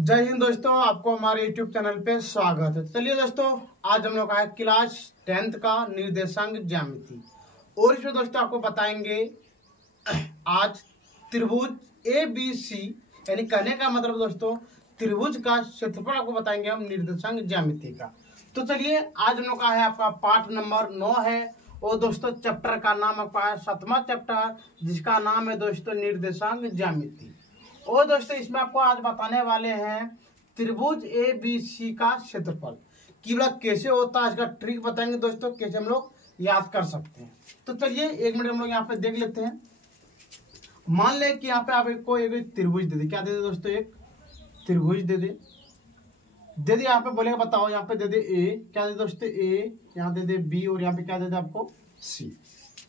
जय हिंद दोस्तों, आपको हमारे YouTube चैनल पे स्वागत है। चलिए दोस्तों, आज हम लोग का है क्लास 10th का निर्देशांक ज्यामिति और इसमें दोस्तों आपको बताएंगे आज त्रिभुज ABC, यानी कहने का मतलब दोस्तों त्रिभुज का क्षेत्रफल आपको बताएंगे हम निर्देशांक ज्यामिति का। तो चलिए, आज हम लोग का है आपका पाठ नंबर 9 है और दोस्तों चैप्टर का नाम आपका है 7वां चैप्टर, जिसका नाम है दोस्तों निर्देशांक ज्यामिति। और दोस्तों इसमें आपको आज बताने वाले हैं त्रिभुज ABC का क्षेत्रफल केवल कैसे होता है, इसका ट्रिक बताएंगे दोस्तों, कैसे हम लोग याद कर सकते हैं। तो चलिए 1 मिनट हम लोग यहाँ पे देख लेते हैं। मान ले कि यहाँ पे आप एक त्रिभुज दे दे। क्या दे दे दोस्तों? एक त्रिभुज दे दे यहाँ पे बोलेगा बताओ, यहाँ पे दे दे A, क्या दे दोस्तों A, यहाँ दे दे B और यहाँ पे क्या दे दे आपको C।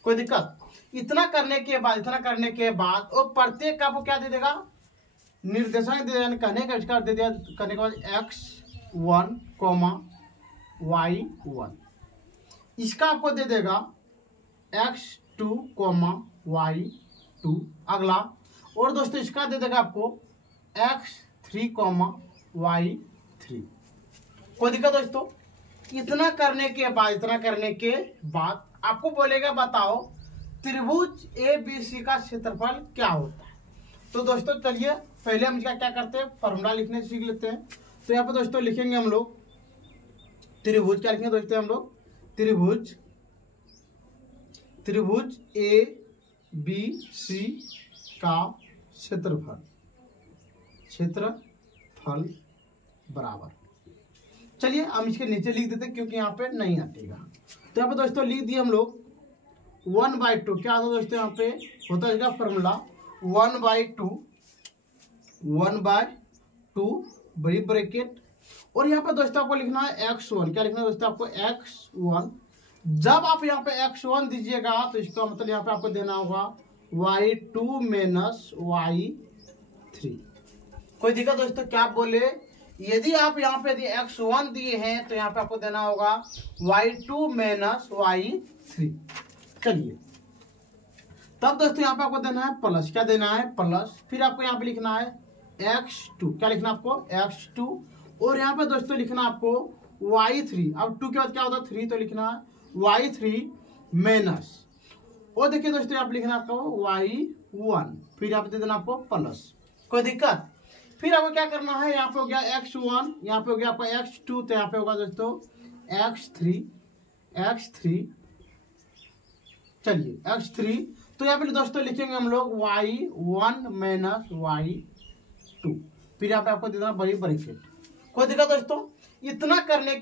कोई दिक्कत? इतना करने के बाद और प्रत्येक आपको क्या दे देगा? निर्देशांक दे देगा। कहने का इसका दे दिया, करने के बाद x1, y1, इसका आपको दे देगा x2, y2 अगला। और दोस्तों इसका दे देगा आपको x3, y3। कोई दिक्कत दोस्तों? इतना करने के बाद आपको बोलेगा बताओ त्रिभुज ABC का क्षेत्रफल क्या होता है। तो दोस्तों चलिए पहले हम इसका क्या करते हैं, फॉर्मूला लिखने सीख लेते हैं। तो यहाँ पे दोस्तों लिखेंगे हम लोग त्रिभुज, क्या लिखेंगे दोस्तों हम लोग? त्रिभुज ABC का क्षेत्रफल बराबर। चलिए हम इसके नीचे लिख देते हैं क्योंकि यहाँ पे नहीं आतेगा। तो यहाँ पे दोस्तों लिख दिए हम लोग 1/2। क्या होता है दोस्तों? यहाँ पे होता है इसका फॉर्मूला 1/2 बड़ी ब्रैकेट। और यहाँ पे दोस्तों आपको लिखना है x1। क्या लिखना है दोस्तों आपको? x1। जब आप यहाँ पे x1 दीजिएगा तो इसका मतलब यहाँ पे आपको देना होगा y2 माइनस y3। कोई दिक्कत दोस्तों? क्या आप बोले? यदि आप यहाँ पे x1 दिए हैं तो यहाँ पे आपको देना होगा y2 माइनस y3। चलिए तब दोस्तों यहाँ पे आपको देना है प्लस। क्या देना है? प्लस। फिर आपको यहाँ पे लिखना है x2। क्या लिखना आपको? x2। और यहाँ पे दोस्तों लिखना आपको y3। अब 2 के बाद क्या होता है? 3, तो लिखना है y3 माइनस। और देखिए दोस्तों यहाँ पे लिखना आपको y1। फिर यहाँ पे दे देना आपको प्लस। कोई दिक्कत? फिर आपको क्या करना है? यहाँ पे हो गया x1, यहाँ पे हो गया आपका x2, तो यहाँ पे होगा दोस्तों x3। चलिए x3, तो यहाँ पे दोस्तों लिखेंगे हम लोग y1 माइनस y2। फिर यहाँ पे आपको देना बड़ी ब्रैकेट। कोई दिक्कत दोस्तों? इतना करने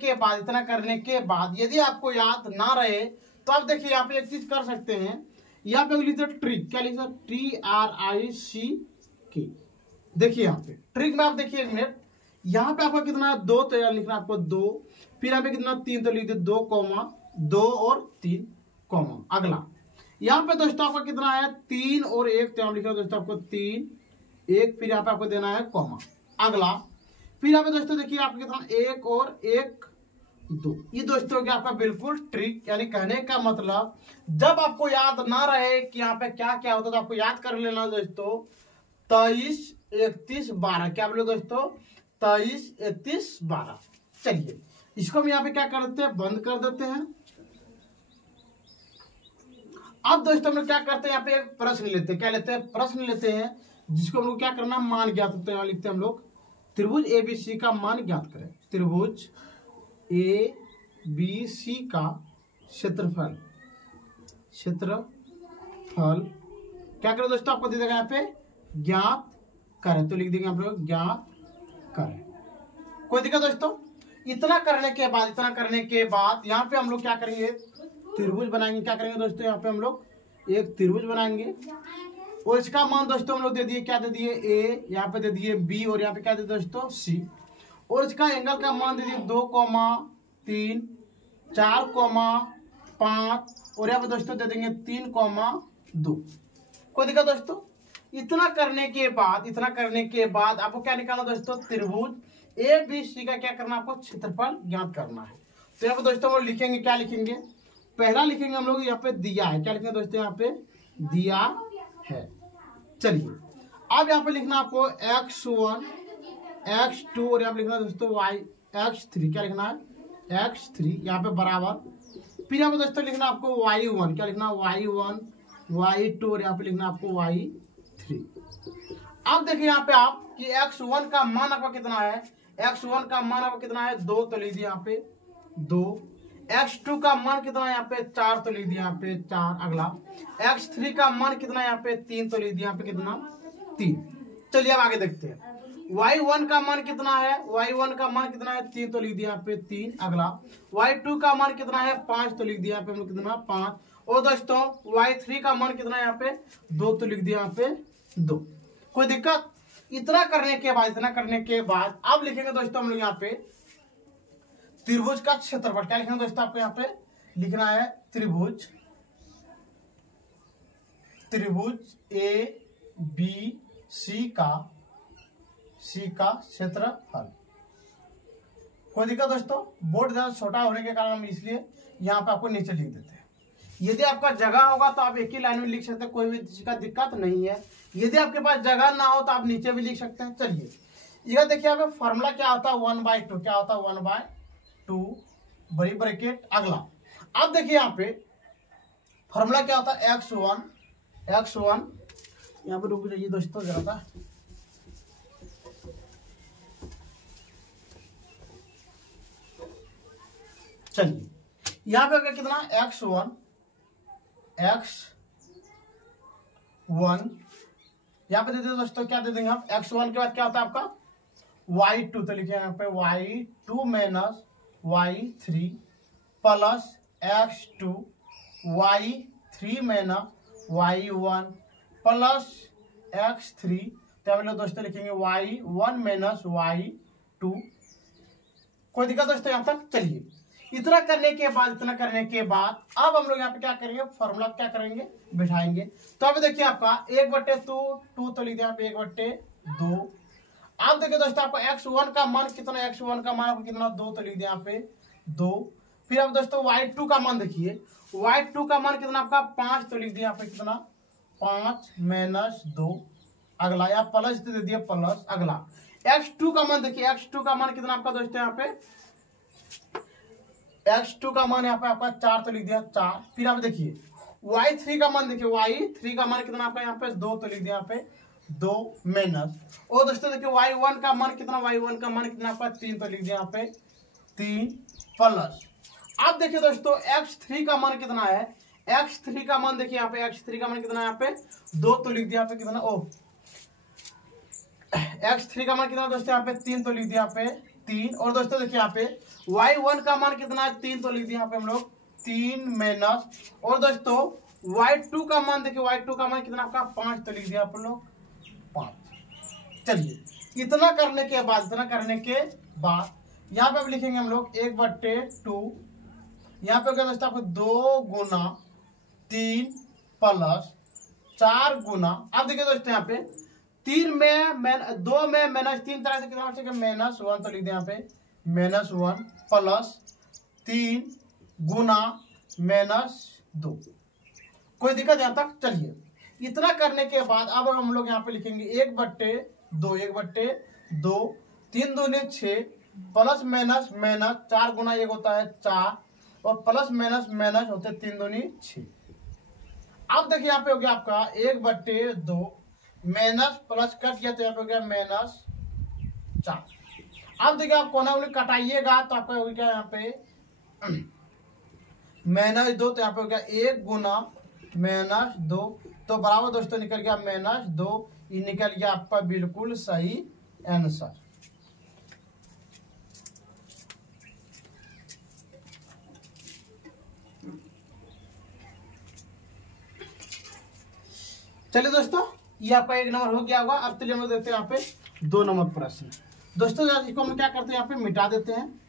के बाद यदि आपको याद ना रहे तो आप देखिए यहाँ पे एक चीज कर सकते हैं। यहाँ पे लिखते ट्रिक। क्या लिखते? TRICK। देखिए यहाँ पे ट्रिक में आप देखिए 1 मिनट। यहाँ पे आपको कितना है? 2, तो यहाँ लिखना आपको 2। फिर यहाँ पे कितना? 3, तो लिख दे 2, 2 और 3, अगला। यहाँ पे दोस्तों आपका कितना है? 3 और 1, तो यहाँ लिखा दोस्तों आपको 3, 1। फिर यहाँ पे आपको देना है कॉमा, अगला। फिर यहाँ पे दोस्तों देखिए आपको कितना? 1 और 1, 2। ये दोस्तों क्या आपका बिल्कुल ट्रिक, यानी कहने का मतलब जब आपको याद ना रहे कि यहाँ पे क्या क्या होता है तो आपको याद कर लेना दोस्तों 23, 31, 12। क्या बोले दोस्तों? 23, 31, 12। चलिए इसको हम यहाँ पे क्या कर देते हैं? बंद कर देते हैं। अब दोस्तों हम लोग क्या करते हैं? यहाँ पे एक प्रश्न लेते हैं। क्या लेते हैं? प्रश्न लेते हैं, जिसको हम लोग क्या करना? मान ज्ञात होते हैं। यहाँ लिखते हैं हम लोग त्रिभुज ABC का मान ज्ञात करें। त्रिभुज ABC का क्षेत्रफल क्या करें दोस्तों? आपको दे देगा यहाँ पे ज्ञात करें, तो लिख देंगे हम लोग ज्ञात करें। कोई दिक्कत दोस्तों? इतना करने के बाद यहाँ पे हम लोग क्या करेंगे? त्रिभुज बनाएंगे। क्या करेंगे दोस्तों? यहाँ पे हम लोग एक त्रिभुज बनाएंगे और इसका मान दोस्तों हम लोग दे दिए, क्या दे दिए? A, यहाँ पे दे दिए B और यहाँ पे क्या दे दोस्तों? C। और इसका एंगल का मान दे दिए 2, 3, 4, 5 और यहाँ पे दोस्तों दे देंगे 3, 2। कोई दिक्कत दोस्तों? इतना करने के बाद आपको क्या निकालना दोस्तों? त्रिभुज ABC का क्या करना? आपको क्षेत्रफल ज्ञात करना है। तो यहाँ पे दोस्तों हम लोग लिखेंगे, क्या लिखेंगे? पहला लिखेंगे हम लोग यहाँ पे दिया है। क्या लिखेंगे दोस्तों? यहाँ पे दिया है। चलिए अब यहाँ पे लिखना आपको x1 x2 और यहाँ पे लिखना है दोस्तों y x3, क्या लिखना है x3 यहाँ पे बराबर। फिर यहाँ पे दोस्तों लिखना आपको y1, क्या लिखना है y1 y2 और यहाँ पे लिखना आपको y3। अब देखिए यहाँ पे आप कि x1 का मान आपका कितना है, x1 का मान आपका कितना है 2, तो लिख दिया यहाँ पे 2। x2 का मान कितना है यहाँ पे 4, तो लिख दिया यहाँ पे 4। अगला x3 का मान कितना है यहाँ पे 3, तो लिख दिया यहाँ पे कितना 3। चलिए अब आगे देखते हैं। y1 का मान कितना है, y1 का मान कितना है 3, तो लिख दिया यहाँ पे 3। अगला y2 का मान कितना है 5, तो लिख दिया यहाँ पे हम कितना 5। और दोस्तों y3 का मान कितना है यहाँ पे 2, तो लिख दिया यहाँ पे 2। कोई दिक्कत? इतना करने के बाद अब लिखेंगे दोस्तों हम लोग यहाँ पे त्रिभुज का क्षेत्रफल। क्या लिखना है दोस्तों आपको यहाँ पे लिखना है त्रिभुज ए बी सी का क्षेत्रफल। कोई दिक्कत दोस्तों? बोर्ड ज्यादा छोटा होने के कारण हम इसलिए यहाँ पे आपको नीचे लिख देते हैं। यदि आपका जगह होगा तो आप एक ही लाइन में लिख सकते हैं, कोई भी चीज का दिक्कत नहीं है। यदि आपके पास जगह ना हो तो आप नीचे भी लिख सकते हैं। चलिए यह देखिए यहाँ पे फॉर्मूला क्या होता है 1/2, क्या होता है 1/2 बड़ी ब्रैकेट। अगला अब देखिए यहाँ पे फॉर्मूला क्या होता है x1 यहाँ पे रुक जाइए दोस्तों जरा सा। चलिए यहाँ पे होगा कितना x1 यहाँ पे दे देते दोस्तों, क्या दे देंगे हम x1 के बाद क्या होता है आपका y2, तो लिखिए यहाँ पे y2 minus y3 plus x2 y3 minus y1 plus x3, तो हम लोग दोस्तों लिखेंगे y1 माइनस y2। कोई दिक्कत दोस्तों यहाँ तक? चलिए इतना करने के बाद अब हम लोग यहाँ पे क्या करेंगे, फॉर्मूला क्या करेंगे बिठाएंगे। तो अभी देखिए आपका 1/2 तो लिख दिया 1/2। अब देखिए दोस्तों आपका x1 का मान कितना, x1 का मान आपको कितना 2, तो लिख दिया यहाँ पे 2। फिर अब दोस्तों y2 का मान देखिए, y2 का मान कितना आपका 5, तो लिख दिया यहाँ पे कितना 5 माइनस 2। अगला या प्लस दे दिया प्लस। अगला x2 का मान देखिए, x2 का मान कितना आपका दोस्तों यहाँ पे x2 का मान यहाँ पे आपका 4, तो लिख दिया 4। फिर आप देखिए y3 का मान देखिए, y3 का मान कितना आपका यहाँ पे 2, तो लिख दिया यहाँ पे 2 माइनस। और दोस्तों देखिए y1 का मान कितना, y1 का मान कितना आपका 3, तो लिख दिया यहाँ पे 3 प्लस। अब देखिए दोस्तों x3 का मान कितना है, x3 का मान देखिए यहाँ पे x3 का मान कितना है यहाँ पे 2, तो लिख दिया यहाँ पे कितना x3 का मान कितना दोस्तों यहाँ पे 3, तो लिख दिया यहाँ पे 3। और दोस्तों देखिए यहाँ पे y1 का मान कितना है 3, तो लिख दिया यहाँ पे हम लोग 3 माइनस। और दोस्तों y2 का मान देखिए, y2 का मान कितना आपका 5, तो लिख दिया आप लोग 5। चलिए इतना करने के बाद यहाँ पे अब लिखेंगे हम लोग 1/2। यहाँ पे क्या दोस्तों आपको 2 गुना 3 प्लस 4 गुना, अब देखिए दोस्तों यहाँ पे 2 में -3 तरह से कितना हो सके -1, तो लिख दिया यहाँ पे -1 प्लस 3 गुना -2। कोई दिक्कत यहाँ तक? चलिए इतना करने के बाद अब हम लोग यहाँ पे लिखेंगे 1/2 3 दूनी 6 प्लस माइनस 4 गुना 1 होता है 4 और प्लस माइनस होते 3 दूनी 6। अब देखिए यहाँ पे हो गया आपका 1/2 माइनस प्लस कट गया, तो यहाँ पे हो गया -4। अब देखिए आप कोना उन्हें कटाइएगा तो आपका हो गया यहाँ पे -2, तो यहाँ पे हो गया 1 गुना -2, तो बराबर दोस्तों निकल गया -2। ये निकल गया आपका बिल्कुल सही आंसर। चलिए दोस्तों ये आपका 1 नंबर हो गया होगा। अब चलिए हम लोग देते हैं यहाँ पे 2 नंबर प्रश्न। दोस्तों इसको हम क्या करते हैं यहाँ पे मिटा देते हैं।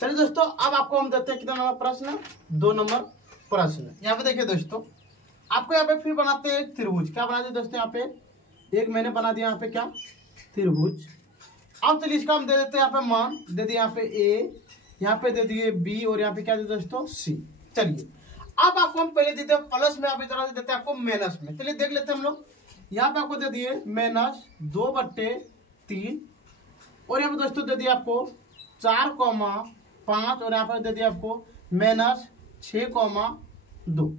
चलिए दोस्तों अब आपको हम देते हैं कितना नंबर प्रश्न, 2 नंबर प्रश्न। यहाँ पे देखिए दोस्तों आपको यहाँ पे फिर बनाते हैं त्रिभुज। क्या बना दिया दोस्तों यहाँ पे एक मैंने बना दिया यहाँ पे क्या त्रिभुज। अब चलिए इसका हम दे देते हैं यहाँ पे मान, दे दिए यहाँ पे ए, यहाँ पे दे दिए बी और यहाँ पे क्या दे दोस्तों सी। चलिए अब आपको हम पहले देते हैं प्लस में, आप इस तरह से देते हैं आपको माइनस में। चलिए देख लेते हैं हम लोग। यहाँ पे आपको दे दिए -2/3 और यहाँ पे दोस्तों दे दिया आपको 4,5 और यहाँ पर दे दिया आपको -6,2।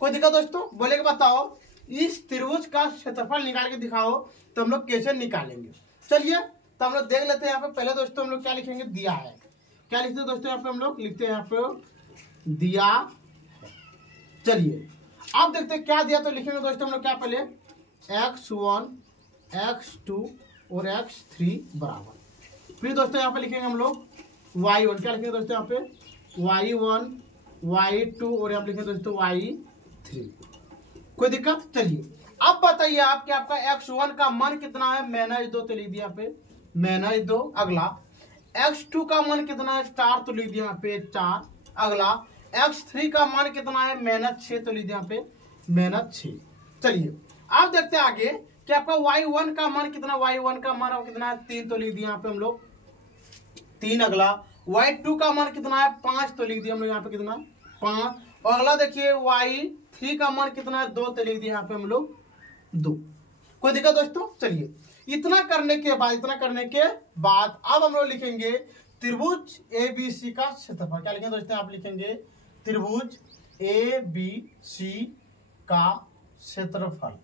कोई दिक्कत दोस्तों? बोले कि बताओ इस त्रिभुज का क्षेत्रफल निकाल के दिखाओ, तो हम लोग कैसे निकालेंगे। चलिए तो हम लोग देख लेते हैं। यहाँ पे पहले दोस्तों हम लोग क्या लिखेंगे, दिया है। क्या लिखते हैं दोस्तों? यहाँ पे हम लोग लिखते हैं यहाँ पे दिया है। चलिए अब देखते हैं क्या दिया, तो लिखेंगे दोस्तों हम लोग क्या, पहले x1 x2 और x3 बराबर। फिर दोस्तों यहाँ पे लिखेंगे हम लोग y1, क्या लिखेंगे दोस्तों यहाँ पे y1 y2 और यहाँ पे लिखेंगे दोस्तों y3। कोई दिक्कत? चलिए अब बताइए आप कि आपका x1 का मान कितना है, -2, तो लिख दिया यहाँ पे -2। अगला x2 का मान कितना है, 4, तो लिख दिया यहाँ पे 4। अगला x3 का मान कितना है, -6, तो लिख दिया यहाँ पे -6। चलिए अब देखते हैं आगे कि आपका y1 का मान कितना, y1 का मान कितना है 3, तो लिख दिया यहाँ पे हम लोग 3। अगला y2 का मान कितना है 5, तो लिख दिया हम लोग यहाँ पे कितना 5। और अगला देखिए y3 का मान कितना है 2, तो लिख दिया यहाँ पे हम लोग 2। कोई दिक्कत दोस्तों? चलिए इतना करने के बाद अब हम लोग लिखेंगे त्रिभुज ABC का क्षेत्रफल। क्या लिखेंगे दोस्तों? आप लिखेंगे त्रिभुज ABC का क्षेत्रफल।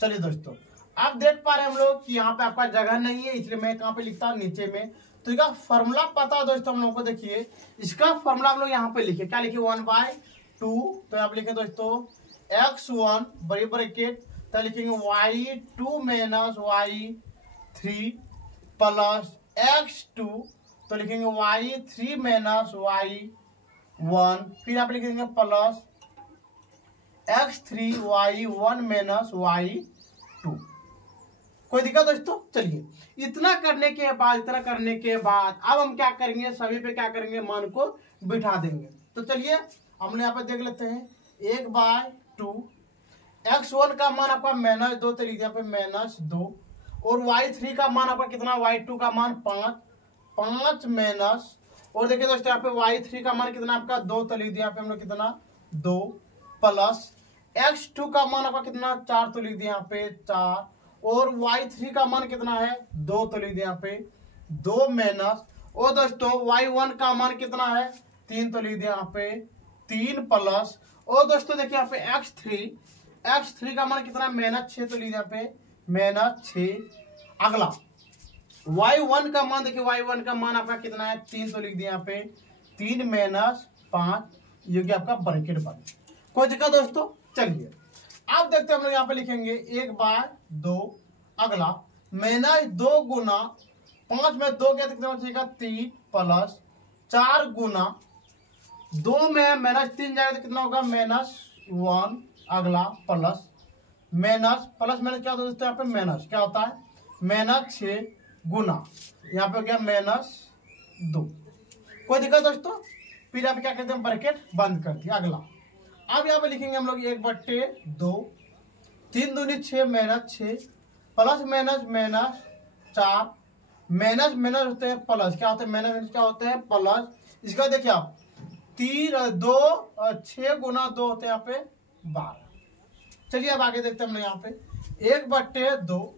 चलिए दोस्तों आप देख पा रहे हैं हम लोग कि यहाँ पे आपका जगह नहीं है, इसलिए मैं कहाँ पे लिखता हूँ, नीचे में। तो इसका फॉर्मूला पता है दोस्तों हम लोगों को। देखिए इसका फॉर्मूला हम लोग यहाँ पे लिखे, क्या लिखे 1/2। तो यहाँ पे लिखे दोस्तों x1 बड़ी ब्रैकेट, तो लिखेंगे y2 - y3 प्लस x2, तो लिखेंगे y3 - y1। फिर आप लिखेंगे प्लस x3 y1 - y2। कोई दिक्कत दोस्तों? चलिए इतना करने के बाद अब हम क्या करेंगे, सभी पे क्या करेंगे, मान को बिठा देंगे। तो चलिए हम यहाँ पे देख लेते हैं 1/2। x1 का मान आपका -2, तो लिख दिया पे -2। और y3 का मान आपका कितना, y2 का मान 5 माइनस, और देखिए दोस्तों यहाँ पे y3 का मान कितना आपका 2, तो लिख दिया यहाँ पे हम लोग कितना 2 प्लस x2 का मान आपका कितना 4, तो लिख दिया यहाँ पे 4। और y3 का मान कितना है 2, तो लिख दिया यहाँ पे 2 माइनस। और दोस्तों y1 का मान कितना है 3, तो लिख दिया यहाँ पे 3 प्लस। और दोस्तों देखिए यहाँ पे x3 का मान कितना -6, तो लिख दिया यहाँ पे -6। अगला y1 का मान देखिए, y1 का मान आपका कितना है 3, तो लिख दिया यहाँ पे 3 - 5, ये कि आपका ब्रैकेट बन। कोई दिक्कत दोस्तों? चलिए आप देखते हैं हम लोग यहाँ पे लिखेंगे 1/2। अगला -2 गुना 5 में 2 क्या कितना बचेगा 3 प्लस 4 गुना 2 में -3 जाएगा तो कितना होगा -1। अगला प्लस माइनस क्या होता है दोस्तों, यहाँ पे माइनस क्या होता है -6 गुना यहाँ पे क्या -2। कोई दिक्कत दोस्तों? फिर यहाँ पे क्या करते हैं, ब्रैकेट बंद कर दिया। अगला अब यहाँ पे लिखेंगे हम लोग 1/2, 3 दूनी 6 -6 प्लस माइनस 4 माइनस होते हैं प्लस, क्या होते हैं माइनस क्या होते हैं प्लस। इसका देखिए आप 2 6 गुना 2 होते हैं यहाँ पे 12। चलिए अब आगे देखते हैं हम लोग यहाँ पे 1/2।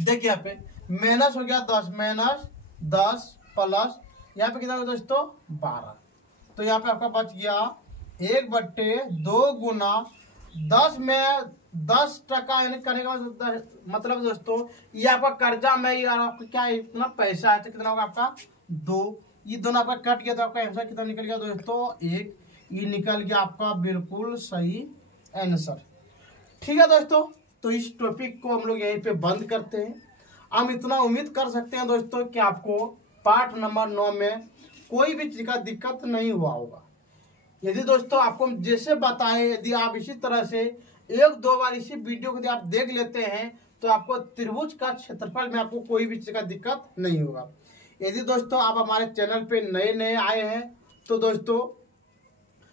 देखिए यहाँ पे माइनस हो गया 10 -10 प्लस यहाँ पे कितना दोस्तों 12। तो यहाँ पे आपका बच गया 1/2 गुना 10 में 10 टका यानी करने का मतलब दोस्तों ये आपका कर्जा में यार आपका क्या इतना पैसा है, तो कितना होगा आपका 2। ये दोनों आपका कट गया तो आपका आंसर कितना निकल गया दोस्तों 1। ये निकल गया आपका बिल्कुल सही आंसर। ठीक है दोस्तों, तो इस टॉपिक को हम लोग यहीं पे बंद करते हैं। हम इतना उम्मीद कर सकते हैं दोस्तों कि आपको पार्ट नंबर 9 में कोई भी चीज का दिक्कत नहीं हुआ होगा। यदि दोस्तों आपको जैसे बताएं, यदि आप इसी तरह से 1-2 बार इसी वीडियो को यदि आप देख लेते हैं तो आपको त्रिभुज का क्षेत्रफल में आपको कोई भी चीज का दिक्कत नहीं होगा। यदि दोस्तों आप हमारे चैनल पे नए आए हैं तो दोस्तों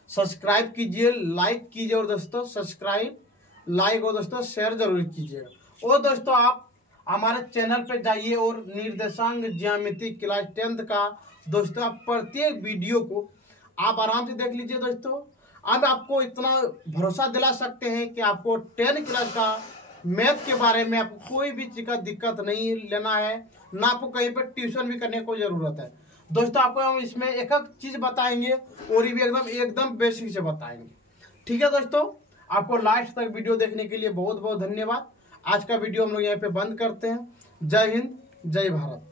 सब्सक्राइब कीजिए, लाइक कीजिए और दोस्तों सब्सक्राइब लाइक और दोस्तों शेयर जरूर कीजिएगा। और दोस्तों आप हमारे चैनल पे जाइए और निर्देशांक ज्यामिति क्लास 10th का दोस्तों आप प्रत्येक वीडियो को आप आराम से देख लीजिए। दोस्तों अब आपको इतना भरोसा दिला सकते हैं कि आपको 10 क्लास का मैथ के बारे में आपको कोई भी चीज का दिक्कत नहीं लेना है, ना आपको कहीं पर ट्यूशन भी करने की जरूरत है। दोस्तों आपको हम इसमें एक एक चीज बताएंगे और ये भी एकदम बेसिक से बताएंगे। ठीक है दोस्तों, आपको लास्ट तक वीडियो देखने के लिए बहुत बहुत धन्यवाद। आज का वीडियो हम लोग यहाँ पे बंद करते हैं। जय हिंद, जय भारत।